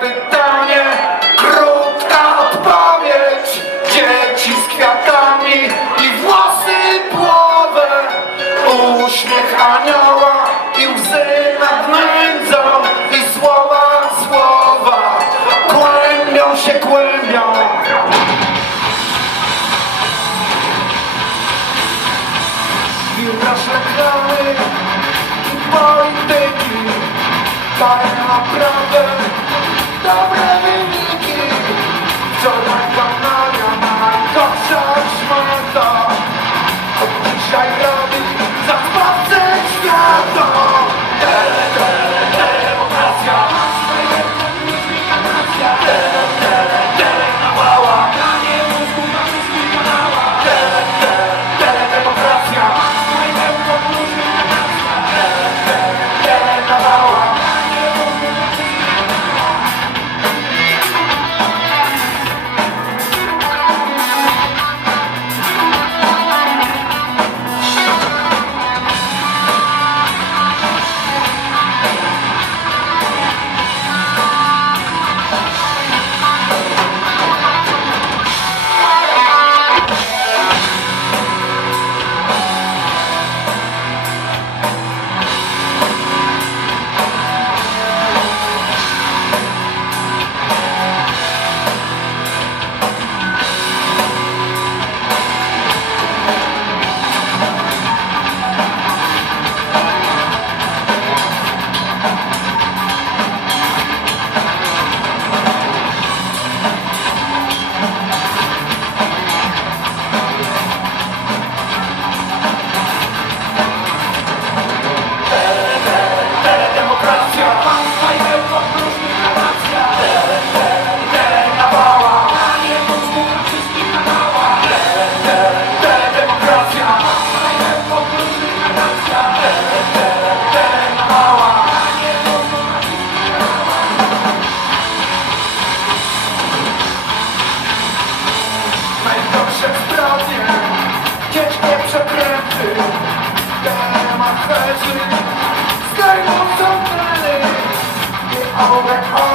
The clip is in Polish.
pytanie, krótka odpowiedź. Dzieci z kwiatami i włosy płowe, uśmiech anioła i łzy nad nędzą i słowa, słowa kłębią się, kłębią. Reklamy i polityki daje naprawdę Don't let me Don't let me over.